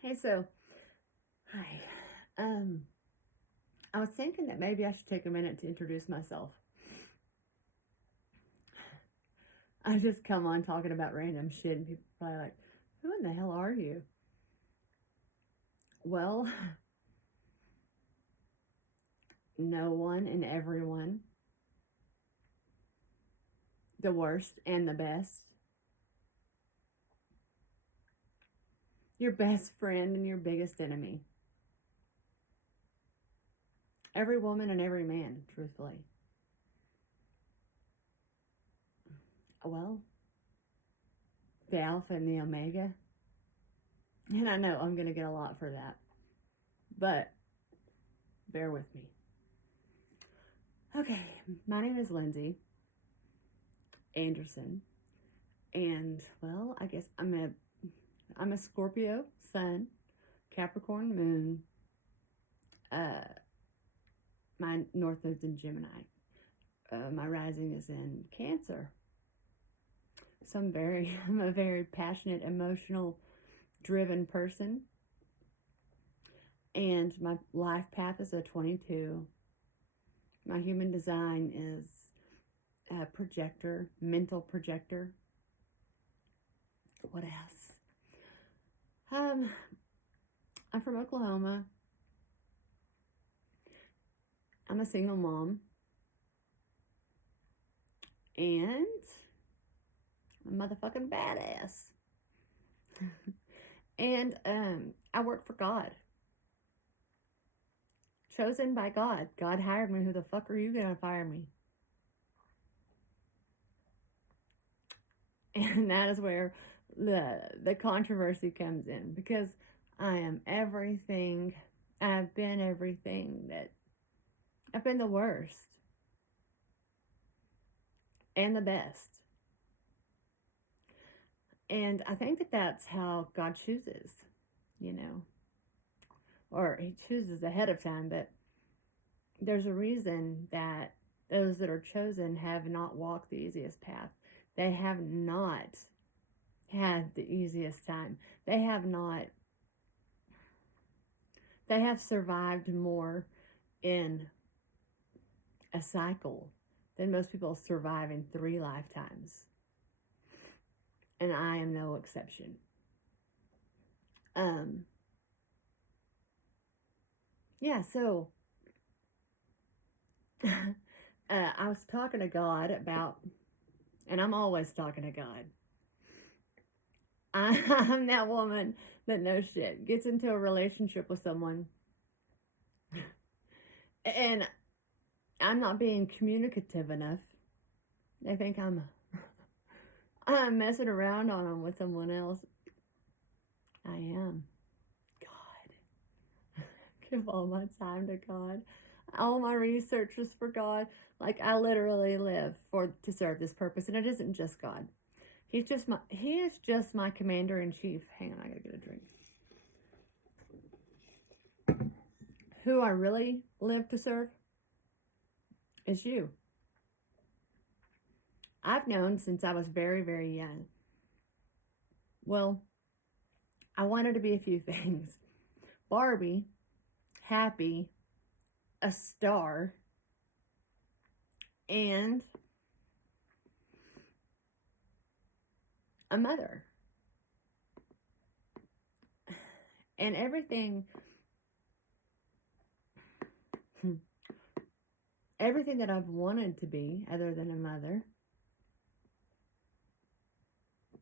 Hey, so, hi. I was thinking that maybe I should take a minute to introduce myself. I just come on talking about random shit, and people are probably like, who in the hell are you? Well, no one and everyone, the worst and the best, your best friend and your biggest enemy, every woman and every man, truthfully. Well, the Alpha and the Omega. And I know I'm going to get a lot for that, but bear with me. Okay, my name is Lindsay Anderson, and well, I guess I'm a Scorpio sun, Capricorn moon. My north node's in Gemini. My rising is in Cancer. So I'm a very passionate, emotional, driven person. And my life path is a 22. My human design is a projector, mental projector. What else? I'm from Oklahoma. I'm a single mom. And I'm a motherfucking badass. And I work for God. Chosen by God. God hired me. Who the fuck are you gonna fire me? And that is where the controversy comes in, because I am everything. I've been everything that I've been the worst and the best. And I think that that's how God chooses, or he chooses ahead of time, but there's a reason that those that are chosen have not walked the easiest path. They have not had the easiest time. They have survived more in a cycle than most people survive in 3 lifetimes. And I am no exception. So I was talking to God about, and I'm always talking to God. I'm that woman that knows shit, gets into a relationship with someone, and I'm not being communicative enough. They think I'm messing around on them with someone else. I am. God. Give all my time to God. All my research is for God. Like, I literally live to serve this purpose, and it isn't just God. He is just my commander in chief. Hang on, I gotta get a drink. Who I really live to serve is you. I've known since I was very, very young. Well, I wanted to be a few things. Barbie, happy, a star, and a mother. And everything that I've wanted to be, other than a mother,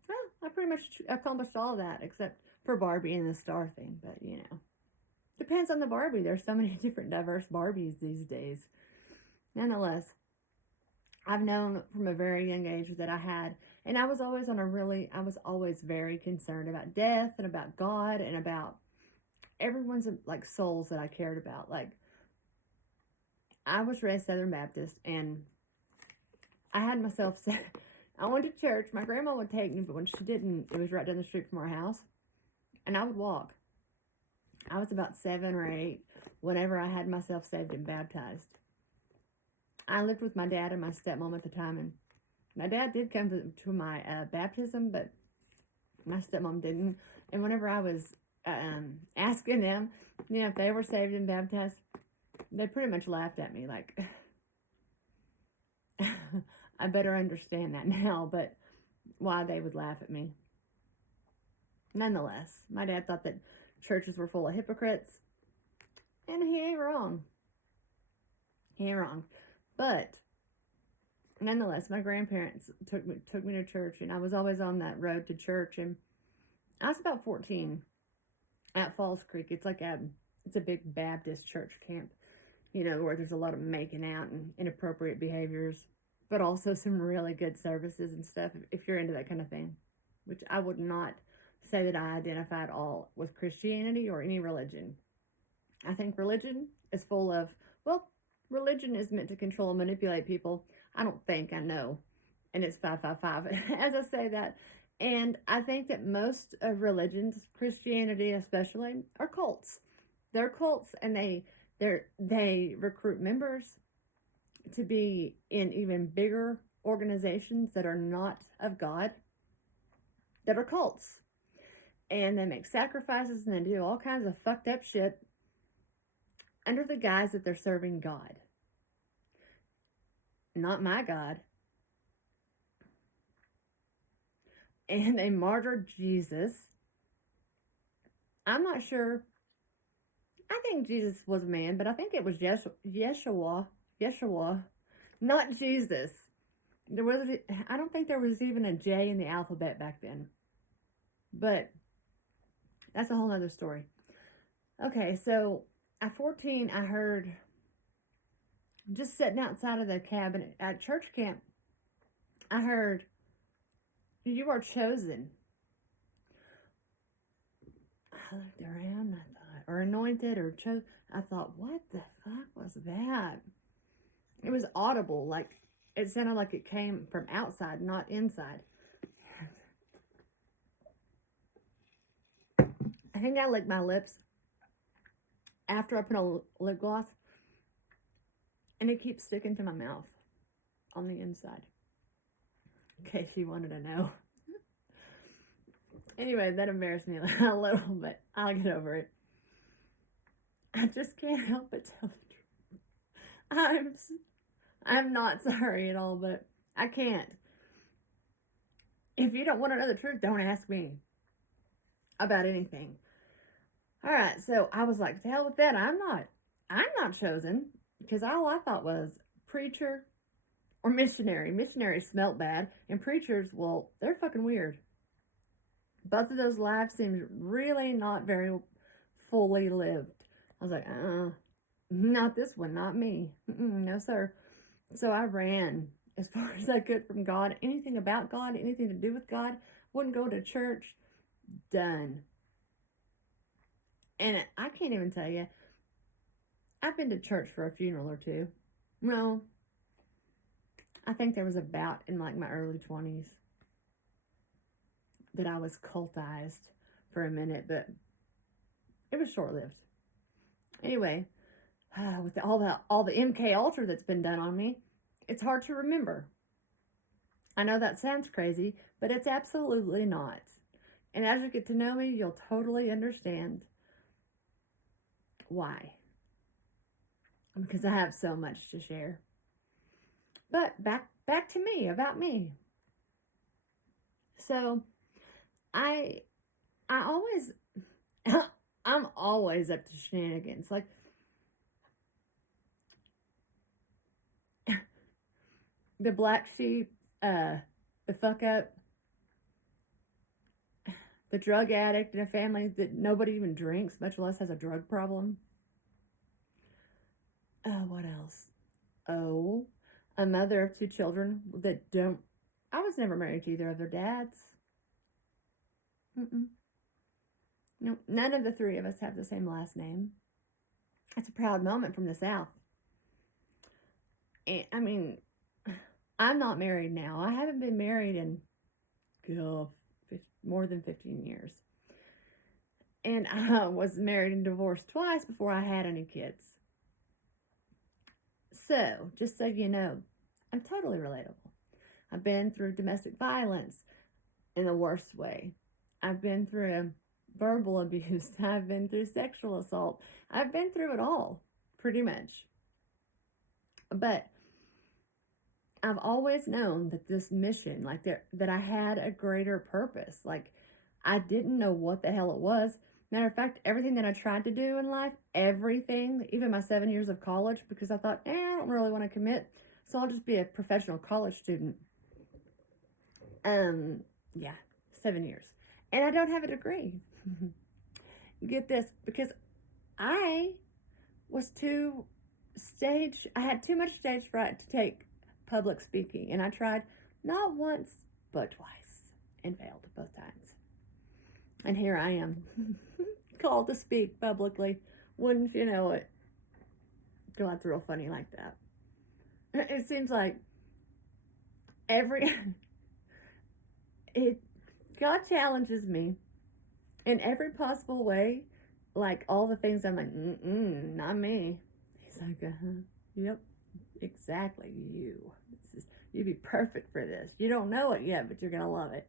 well, I pretty much accomplished all of that, except for Barbie and the star thing. But, depends on the Barbie. There's so many different diverse Barbies these days. Nonetheless, I've known from a very young age that I had, and I was always very concerned about death and about God and about everyone's like souls that I cared about. Like, I was raised Southern Baptist, and I had myself set. I went to church. My grandma would take me, but when she didn't, it was right down the street from our house, and I would walk. I was about 7 or 8 whenever I had myself saved and baptized. I lived with my dad and my stepmom at the time, and my dad did come to my baptism, but my stepmom didn't. And whenever I was asking them, if they were saved and baptized, they pretty much laughed at me like, I better understand that now, but why they would laugh at me. Nonetheless, my dad thought that churches were full of hypocrites, and he ain't wrong. He ain't wrong. But nonetheless, my grandparents took me to church, and I was always on that road to church. And I was about 14 at Falls Creek. It's like it's a big Baptist church camp, where there's a lot of making out and inappropriate behaviors, but also some really good services and stuff if you're into that kind of thing, which I would not say that I identify at all with Christianity or any religion. I think religion is full of, religion is meant to control and manipulate people. I don't think, I know. And it's 555 as I say that. And I think that most of religions, Christianity especially, are cults. They're cults, and they recruit members to be in even bigger organizations that are not of God, that are cults. And they make sacrifices and they do all kinds of fucked up shit under the guise that they're serving God. Not my God. And they martyred Jesus. I'm not sure. I think Jesus was a man, but I think it was Yeshua, not Jesus. I don't think there was even a J in the alphabet back then. But that's a whole other story. Okay, so at 14, I heard, just sitting outside of the cabin at church camp, I heard, "You are chosen." I looked around, I thought, or anointed, or chosen. I thought, what the fuck was that? It was audible, like it sounded like it came from outside, not inside. I think I licked my lips after I put on lip gloss, and it keeps sticking to my mouth on the inside, in case you wanted to know. Anyway, that embarrassed me a little, but I'll get over it. I just can't help but tell the truth. I'm not sorry at all, but I can't. If you don't want to know the truth, don't ask me about anything. All right, so I was like, to hell with that. I'm not chosen, because all I thought was preacher or missionary. Missionary smelt bad, and preachers, well, they're fucking weird. Both of those lives seemed really not very fully lived. I was like, not this one, not me. No, sir. So I ran as far as I could from God. Anything about God, anything to do with God. Wouldn't go to church. Done. And I can't even tell you, I've been to church for a funeral or two. No, I think there was about in like my early 20s that I was cultized for a minute, but it was short-lived. Anyway, with all the MK Ultra that's been done on me, it's hard to remember. I know that sounds crazy, but it's absolutely not. And as you get to know me, you'll totally understand why. Because I have so much to share. But back to me, about me. So I always I'm always up to shenanigans. Like the black sheep, the fuck up, the drug addict in a family that nobody even drinks, much less has a drug problem. What else? Oh, a mother of 2 children that don't. I was never married to either of their dads. No, none of the 3 of us have the same last name. It's a proud moment from the South. And, I mean, I'm not married now. I haven't been married in more than 15 years. And I was married and divorced twice before I had any kids. So, just so you know, I'm totally relatable. I've been through domestic violence in the worst way. I've been through verbal abuse. I've been through sexual assault. I've been through it all, pretty much. But I've always known that this mission, like that I had a greater purpose. Like, I didn't know what the hell it was. Matter of fact, everything that I tried to do in life, everything, even my 7 years of college, because I thought, I don't really want to commit, so I'll just be a professional college student. Yeah, 7 years. And I don't have a degree. Get this, because I had too much stage fright to take public speaking, and I tried not once, but twice, and failed both times. And here I am, called to speak publicly. Wouldn't you know it? God's real funny like that. It seems like God challenges me in every possible way. Like, all the things I'm like, not me. He's like, yep, exactly you. You'd be perfect for this. You don't know it yet, but you're gonna love it.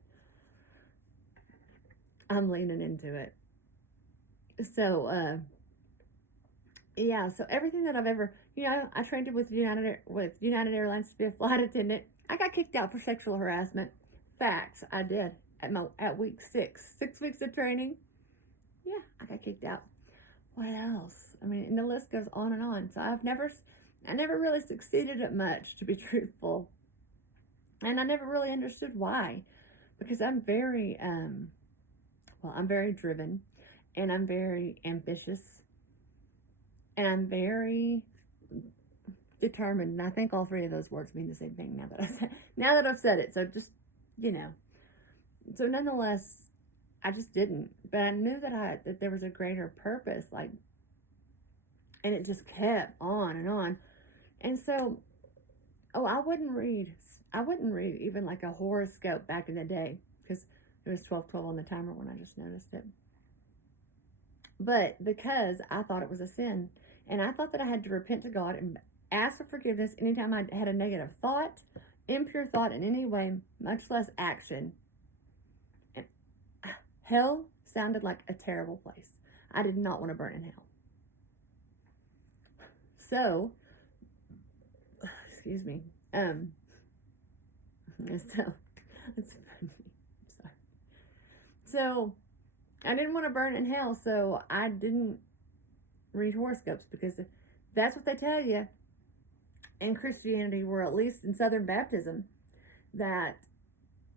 I'm leaning into it. So, yeah. So everything that I've ever, I trained with United Airlines to be a flight attendant. I got kicked out for sexual harassment. Facts, I did at week 6. 6 weeks of training. Yeah, I got kicked out. What else? I mean, and the list goes on and on. So I never really succeeded at much, to be truthful. And I never really understood why, because I'm very, I'm very driven, and I'm very ambitious, and I'm very determined. And I think all 3 of those words mean the same thing now that I've said it. So just, so nonetheless, I just didn't. But I knew that there was a greater purpose, like, and it just kept on and on. And so, I wouldn't read even like a horoscope back in the day, because it was 12:12 on the timer when I just noticed it. But because I thought it was a sin, and I thought that I had to repent to God and ask for forgiveness anytime I had a negative thought, impure thought in any way, much less action. And hell sounded like a terrible place. I did not want to burn in hell. So, excuse me. So it's funny. I'm sorry. So I didn't want to burn in hell, so I didn't read horoscopes, because that's what they tell you in Christianity, or at least in Southern Baptism, that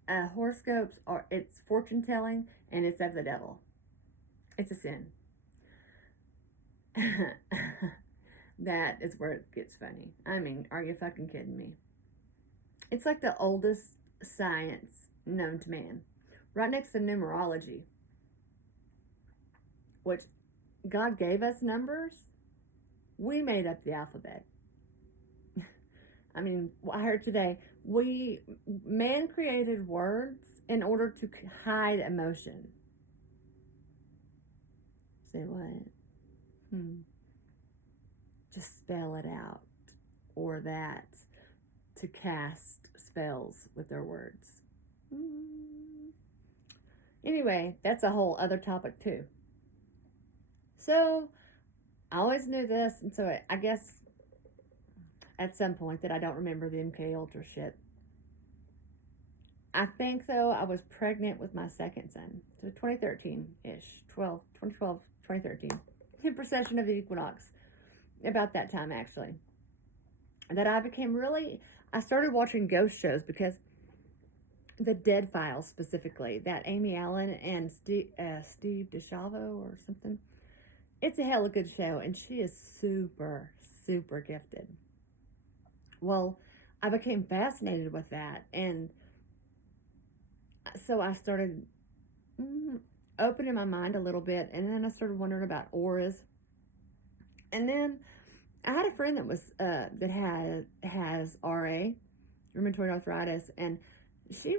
horoscopes it's fortune telling, and it's of the devil. It's a sin. That is where it gets funny. I mean, are you fucking kidding me? It's like the oldest science known to man, right next to numerology, which God gave us numbers. We made up the alphabet. I mean, I heard today, man created words in order to hide emotion. Say what? Just spell it out, or that, to cast spells with their words. Anyway, that's a whole other topic too. So I always knew this, and so I guess at some point that I don't remember the MK Ultra shit. I think, though, I was pregnant with my second son. So 2013-ish, 2012, 2013. In procession of the equinox. About that time, actually. That I started watching ghost shows, because the Dead Files specifically, that Amy Allen and Steve DeShavo or something. It's a hella good show, and she is super, super gifted. Well, I became fascinated with that, and so I started opening my mind a little bit, and then I started wondering about auras. And then I had a friend that was that has RA, rheumatoid arthritis, and she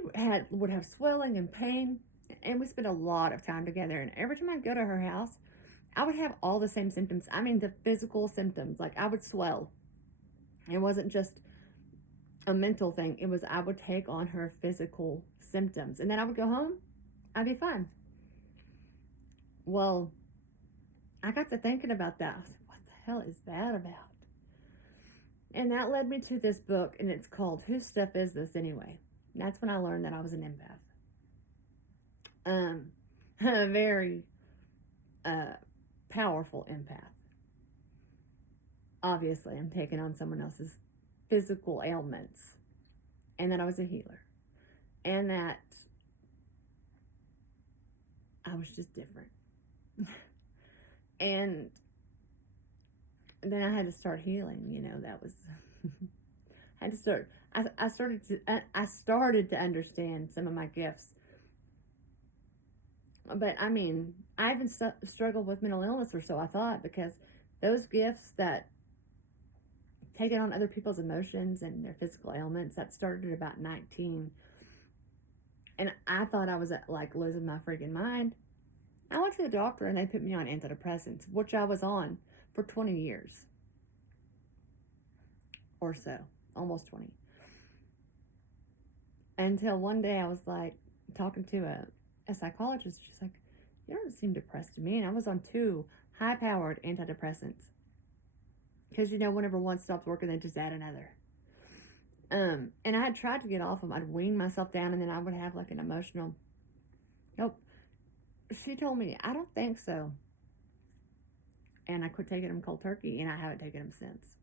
would have swelling and pain, and we spent a lot of time together. And every time I'd go to her house, I would have all the same symptoms. I mean, the physical symptoms. Like, I would swell. It wasn't just a mental thing. It was, I would take on her physical symptoms, and then I would go home. I'd be fine. Well, I got to thinking about that. I was like, what the hell is that about? And that led me to this book, and it's called Whose Stuff Is This Anyway? And that's when I learned that I was an empath. A very powerful empath. Obviously, I'm taking on someone else's physical ailments, and that I was a healer, and that I was just different. And then I had to start healing. That was I had to start. I started to understand some of my gifts, but I mean, I even struggled with mental illness, or so I thought, because those gifts that taking on other people's emotions and their physical ailments, that started at about 19. And I thought I was like losing my freaking mind. I went to the doctor and they put me on antidepressants, which I was on for 20 years or so, almost 20. Until one day I was like talking to a psychologist. She's like, you don't seem depressed to me. And I was on 2 high-powered antidepressants. Because, whenever one stops working, they just add another. And I had tried to get off them. I'd wean myself down, and then I would have like an emotional, nope. She told me, I don't think so. And I quit taking them cold turkey, and I haven't taken them since.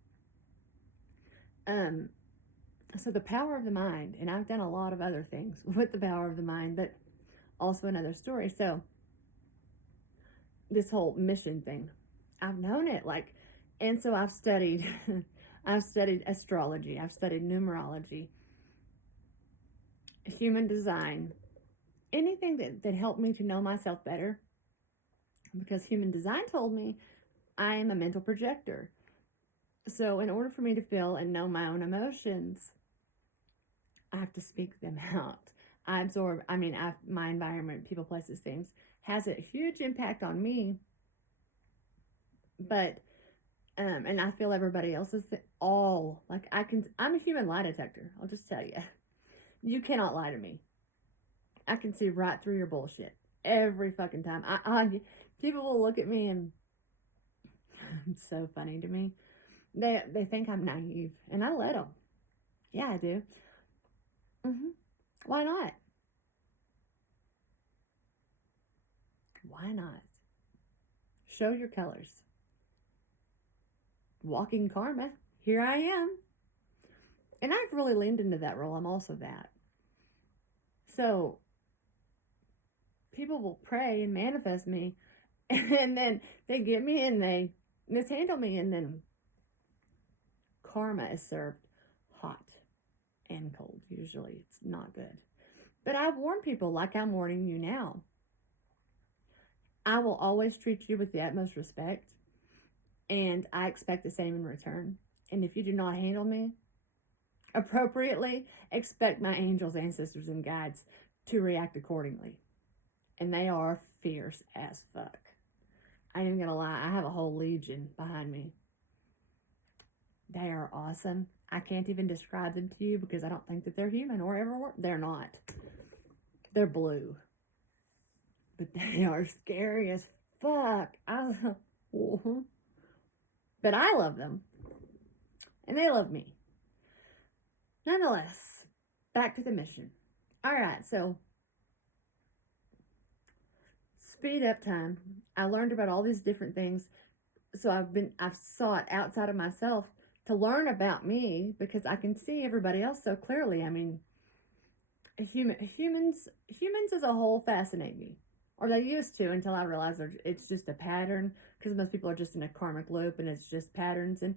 So the power of the mind, and I've done a lot of other things with the power of the mind, but also another story. So this whole mission thing, I've known it, and so I've studied astrology, I've studied numerology, human design, anything that helped me to know myself better, because human design told me I am a mental projector. So in order for me to feel and know my own emotions, I have to speak them out. My environment, people, places, things, has a huge impact on me. But, and I feel everybody else's I'm a human lie detector. I'll just tell you. You cannot lie to me. I can see right through your bullshit every fucking time. People will look at me and it's so funny to me. They think I'm naive, and I let them. Yeah, I do. Why not? Why not? Show your colors. Walking karma. Here I am. And I've really leaned into that role. I'm also that. So people will pray and manifest me, and then they get me and they mishandle me, and then karma is served hot and cold. Usually it's not good. But I warn people, like I'm warning you now. I will always treat you with the utmost respect, and I expect the same in return. And if you do not handle me appropriately, expect my angels, ancestors, and guides to react accordingly. And they are fierce as fuck. I ain't even gonna lie, I have a whole legion behind me. They are awesome. I can't even describe them to you because I don't think that they're human or ever were. They're not. They're blue. But they are scary as fuck. But I love them. And they love me. Nonetheless, back to the mission. Alright, so speed up time. I learned about all these different things. So I've sought outside of myself to learn about me, because I can see everybody else so clearly. I mean, humans as a whole fascinate me. Or they used to, until I realized it's just a pattern, because most people are just in a karmic loop and it's just patterns. And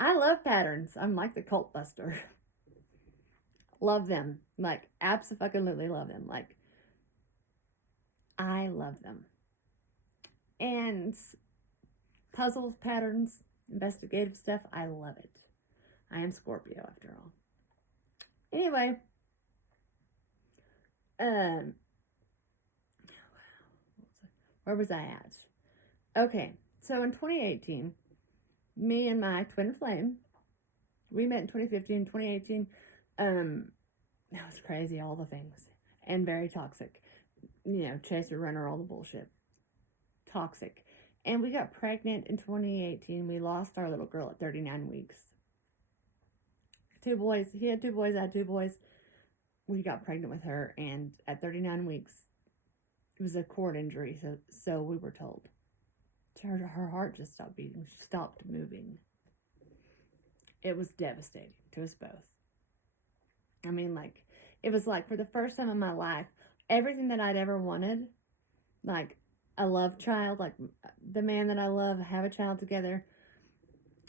I love patterns. I'm like the cult buster. Love them. Absolutely love them. I love them. And puzzles, patterns, investigative stuff, I love it. I am Scorpio after all. Anyway, where was I at? Okay, so in 2018, me and my twin flame, we met in 2015, 2018. That was crazy, all the things, and very toxic. Chaser, runner, all the bullshit. toxic. And we got pregnant in 2018. We lost our little girl at 39 weeks. 2 boys. He had 2 boys. I had 2 boys. We got pregnant with her, and at 39 weeks, it was a cord injury, so we were told. Her heart just stopped beating. She stopped moving. It was devastating to us both. I mean, like, it was like, for the first time in my life, everything that I'd ever wanted, like a love child, like the man that I love, have a child together,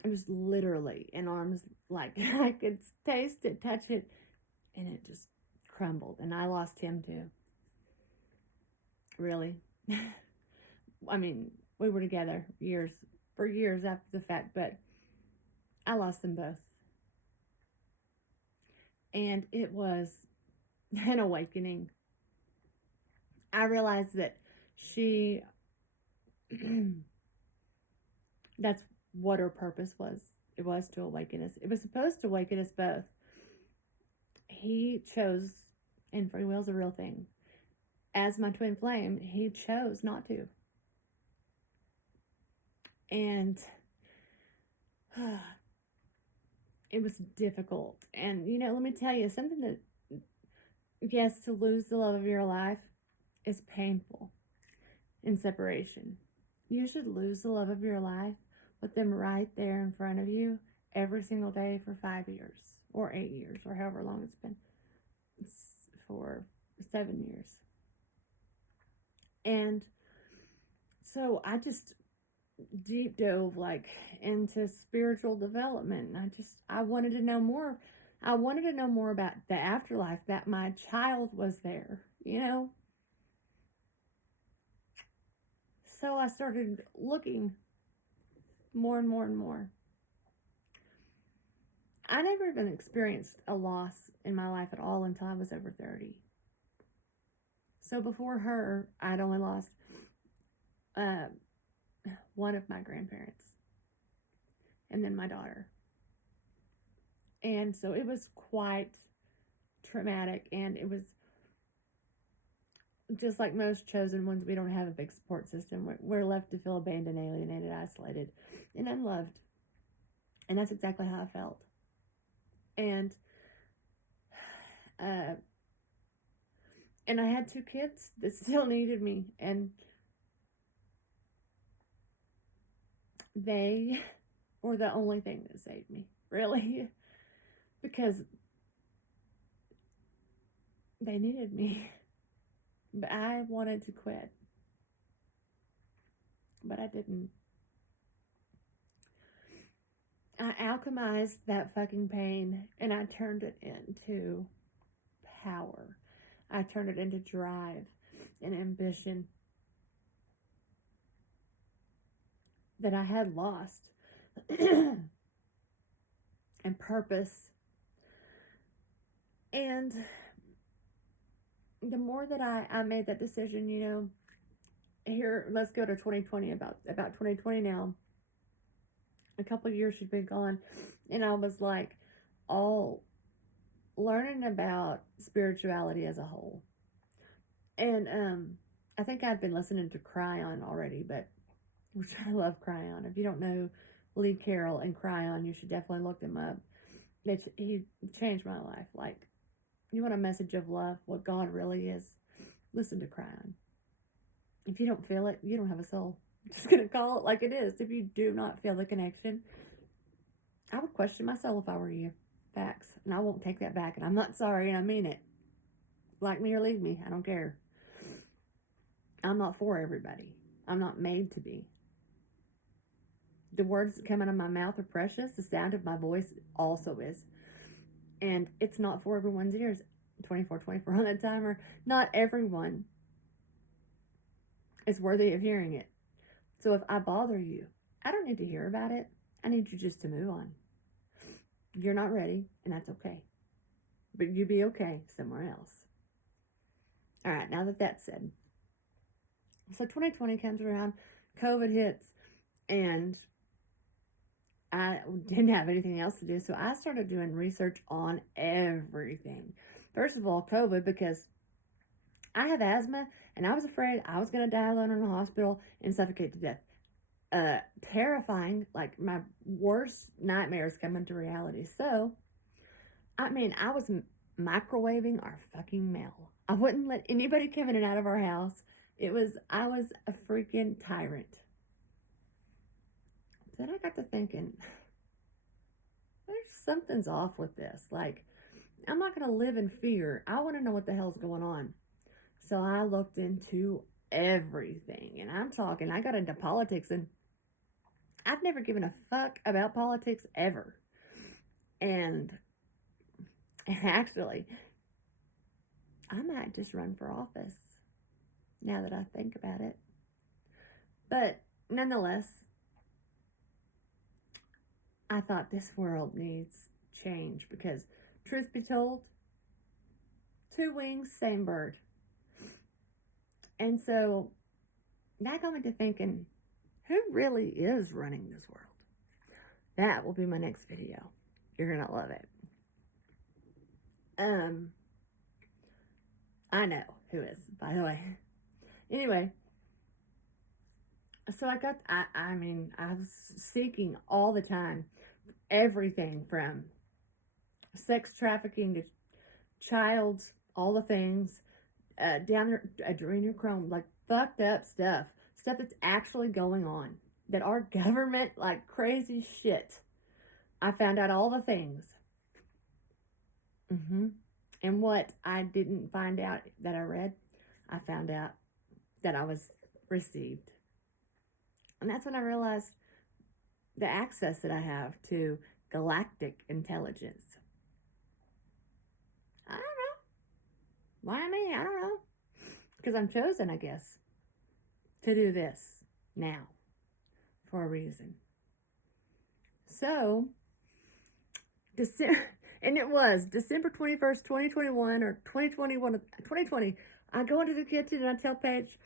it was literally in arms, like I could taste it, touch it, and it just crumbled. And I lost him too. Really. I mean, we were together for years after the fact, but I lost them both. And it was an awakening. I realized that that's what her purpose was. It was to awaken us. It was supposed to awaken us both. He chose, and free will's a real thing. As my twin flame, he chose not to. And it was difficult. And, let me tell you something that, yes, to lose the love of your life is painful in separation. You should lose the love of your life with them right there in front of you every single day for 5 years or 8 years or however long it's been. For 7 years. And so I just deep dove into spiritual development. And I wanted to know more. I wanted to know more about the afterlife, that my child was there, So I started looking more and more and more. I never even experienced a loss in my life at all until I was over 30. So before her, I'd only lost one of my grandparents, and then my daughter. And so it was quite traumatic, and it was just like most chosen ones. We don't have a big support system. We're left to feel abandoned, alienated, isolated, and unloved. And that's exactly how I felt. And I had 2 kids that still needed me, and they were the only thing that saved me, really, because they needed me. But I wanted to quit, but I didn't. I alchemized that fucking pain, and I turned it into power. I turned it into drive and ambition that I had lost, and purpose. And the more that I made that decision, here, let's go to 2020, about 2020 now. A couple of years she'd been gone, and I was like, all learning about spirituality as a whole. And I think I'd been listening to Cryon already, which I love Cryon. If you don't know Lee Carroll and Cryon, you should definitely look them up. He changed my life. Like, you want a message of love, what God really is, listen to Cryon. If you don't feel it, you don't have a soul. I'm just going to call it like it is. If you do not feel the connection, I would question my soul if I were you. Facts. And I won't take that back. And I'm not sorry, and I mean it. Like me or leave me. I don't care. I'm not for everybody. I'm not made to be. The words that come out of my mouth are precious. The sound of my voice also is. And it's not for everyone's ears. 24 on that timer. Not everyone is worthy of hearing it. So if I bother you, I don't need to hear about it. I need you just to move on. You're not ready, and that's okay. But you be okay somewhere else. All right, now that that's said. So 2020 comes around, COVID hits, and I didn't have anything else to do. So I started doing research on everything. First of all, COVID, because I have asthma, and I was afraid I was going to die alone in a hospital and suffocate to death. Terrifying, like my worst nightmares come into reality. So, I mean, I was microwaving our fucking mail. I wouldn't let anybody come in and out of our house. I was a freaking tyrant. Then I got to thinking, something's off with this. Like, I'm not going to live in fear. I want to know what the hell's going on. So I looked into everything. And I got into politics, and I've never given a fuck about politics ever. And actually, I might just run for office now that I think about it. But nonetheless, I thought this world needs change because, truth be told, two wings, same bird. And so that got me to thinking, who really is running this world? That will be my next video. You're going to love it. I know who is, by the way. Anyway, so I was seeking all the time everything from sex trafficking to childs, all the things, down adrenochrome, like fucked up stuff that's actually going on, that our government, like crazy shit. I found out all the things. And what I didn't find out that I read, I found out that I was received. And that's when I realized the access that I have to galactic intelligence. I don't know. Why me? I don't know. Because I'm chosen, I guess, to do this now for a reason. So, and it was December 21st, 2021, or 2020. I go into the kitchen and I tell Paige,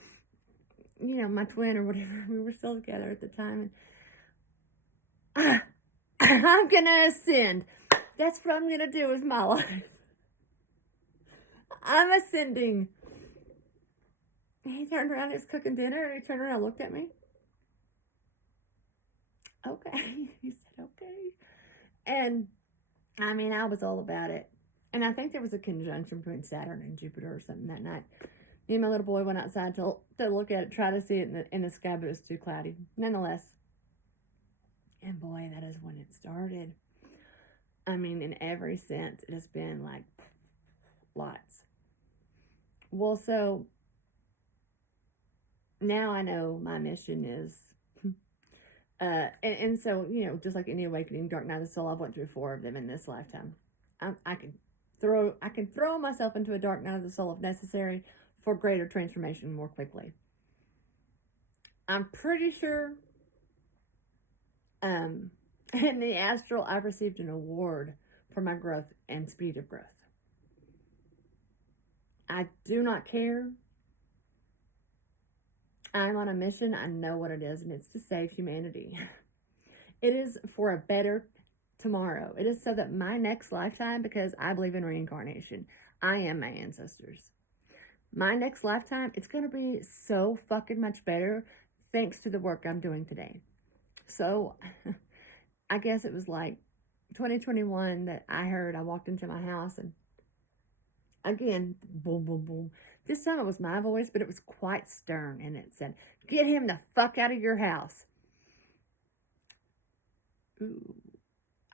my twin or whatever, we were still together at the time, and I'm going to ascend. That's what I'm going to do with my life. I'm ascending. He turned around, he was cooking dinner, and he turned around and looked at me. Okay. He said, okay. And, I was all about it. And I think there was a conjunction between Saturn and Jupiter or something that night. Me and my little boy went outside to look at it, try to see it in the sky, but it was too cloudy. Nonetheless. And boy, that is when it started. In every sense, it has been like lots. Well, so now I know my mission is, and so, just like any awakening, dark night of the soul, I've went through 4 of them in this lifetime. I can throw myself into a dark night of the soul if necessary for greater transformation more quickly. I'm pretty sure, in the astral, I've received an award for my growth and speed of growth. I do not care. I'm on a mission. I know what it is, and it's to save humanity. It is for a better tomorrow. It is so that my next lifetime, because I believe in reincarnation, I am my ancestors. My next lifetime, it's going to be so fucking much better thanks to the work I'm doing today. So, I guess it was like 2021 that I walked into my house, and again, boom, boom, boom. This time it was my voice, but it was quite stern, and it said, "Get him the fuck out of your house." Ooh.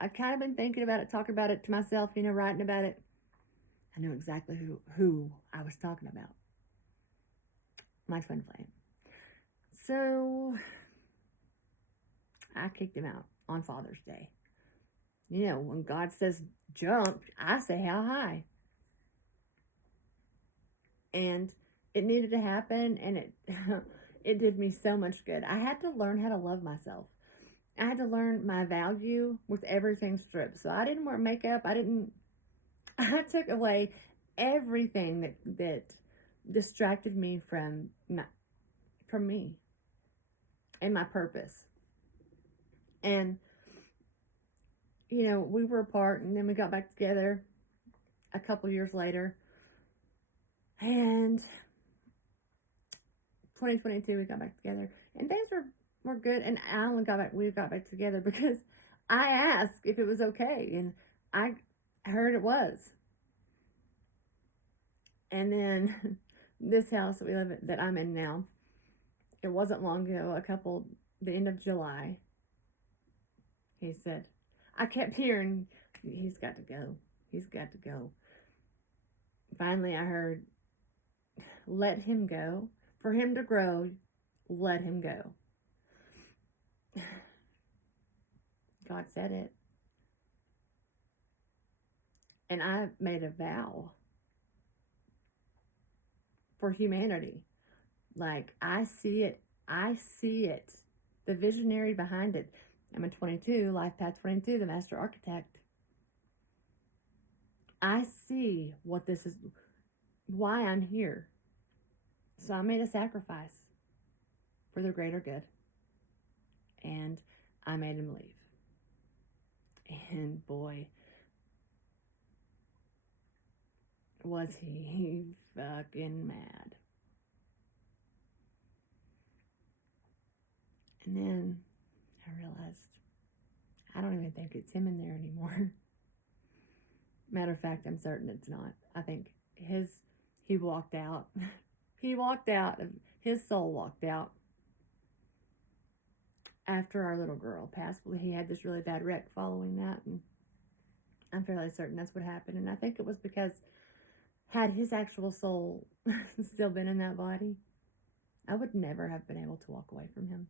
I've kind of been thinking about it, talking about it to myself, writing about it. I knew exactly who I was talking about. My twin flame. So, I kicked him out on Father's Day. When God says jump, I say how high. And it needed to happen, and it did me so much good. I had to learn how to love myself. I had to learn my value with everything stripped. So I didn't wear makeup. I took away everything that distracted me from me and my purpose. And, we were apart, and then we got back together a couple years later. And 2022 we got back together, and things were good. And we got back together because I asked if it was okay, and I heard it was. And then this house that we live in, that I'm in now, it wasn't long ago, the end of July, he said, I kept hearing, he's got to go. He's got to go. Finally, I heard, let him go. For him to grow, let him go. God said it. And I made a vow for humanity. Like, I see it. The visionary behind it. I'm a 22, Life Path 22, the Master Architect. I see what this is, why I'm here. So I made a sacrifice for the greater good. And I made him leave. And boy, was he fucking mad. And then I realized I don't even think it's him in there anymore. Matter of fact, I'm certain it's not. I think he walked out. He walked out. His soul walked out after our little girl passed. He had this really bad wreck following that, and I'm fairly certain that's what happened. And I think it was because had his actual soul still been in that body, I would never have been able to walk away from him.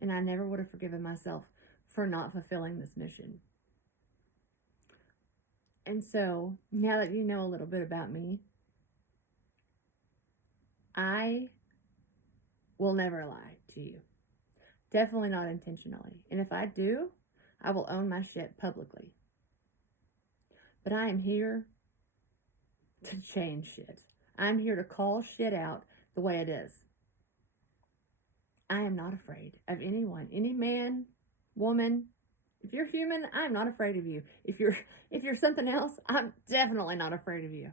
And I never would have forgiven myself for not fulfilling this mission. And so, now that you know a little bit about me, I will never lie to you. Definitely not intentionally. And if I do, I will own my shit publicly. But I am here to change shit. I'm here to call shit out the way it is. I am not afraid of anyone, any man, woman. If you're human, I'm not afraid of you. If you're something else, I'm definitely not afraid of you.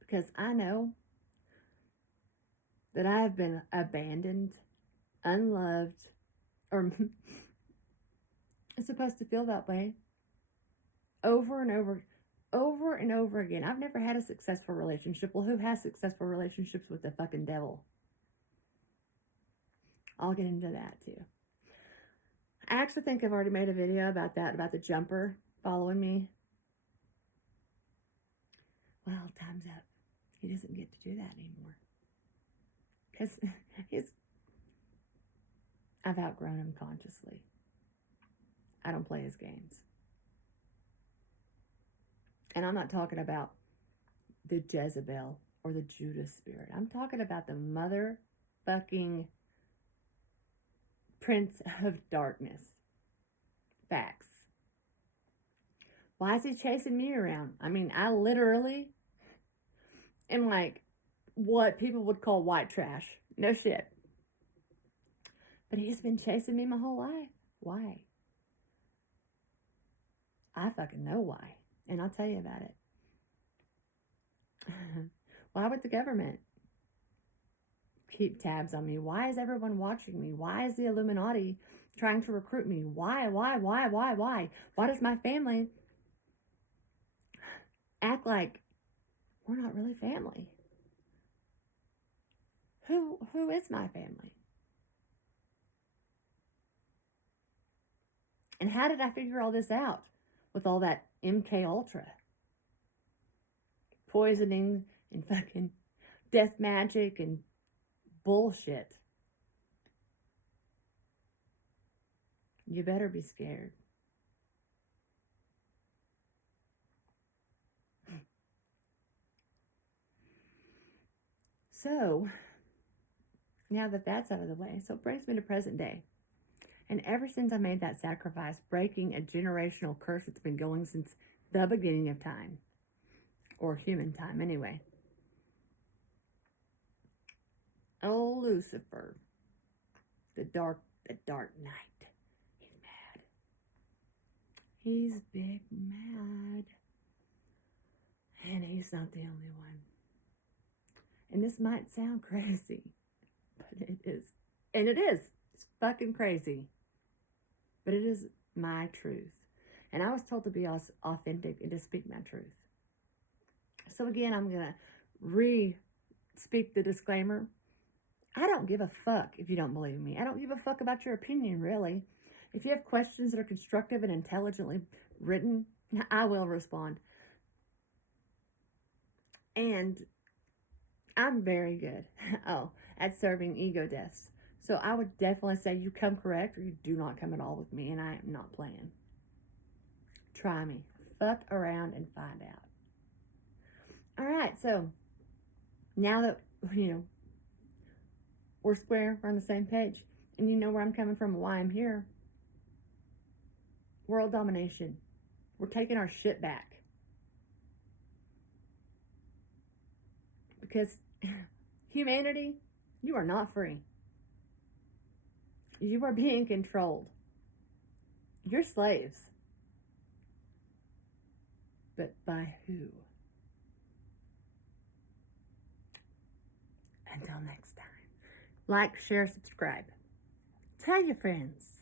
Because I know that I have been abandoned, unloved, or I'm supposed to feel that way over and over again. I've never had a successful relationship. Well, who has successful relationships with the fucking devil? I'll get into that too. I actually think I've already made a video about that, about the jumper following me. Well, time's up. He doesn't get to do that anymore. Because I've outgrown him consciously. I don't play his games. And I'm not talking about the Jezebel or the Judas spirit. I'm talking about the motherfucking Prince of Darkness. Facts. Why is he chasing me around? I mean, I literally am like what people would call white trash. No shit. But he's been chasing me my whole life. Why? I fucking know why. And I'll tell you about it. Why would the government keep tabs on me? Why is everyone watching me? Why is the Illuminati trying to recruit me? Why? Why does my family act like we're not really family? Who is my family? And how did I figure all this out with all that MK Ultra poisoning and fucking death magic and bullshit? You better be scared. So, now that that's out of the way, so it brings me to present day. And ever since I made that sacrifice, breaking a generational curse that's been going since the beginning of time, or human time anyway. Oh, Lucifer, the dark knight, he's mad. He's big mad. And he's not the only one. And this might sound crazy, but it is. And it is. It's fucking crazy. But it is my truth. And I was told to be authentic and to speak my truth. So again, I'm going to re-speak the disclaimer. I don't give a fuck if you don't believe me. I don't give a fuck about your opinion, really. If you have questions that are constructive and intelligently written, I will respond. And I'm very good, at serving ego deaths. So I would definitely say you come correct or you do not come at all with me, and I am not playing. Try me. Fuck around and find out. All right, so now that, we're square, we're on the same page, and you know where I'm coming from and why I'm here. World domination. We're taking our shit back. Because humanity, you are not free. You are being controlled. You're slaves. But by who? Until next time. Like, share, subscribe. Tell your friends.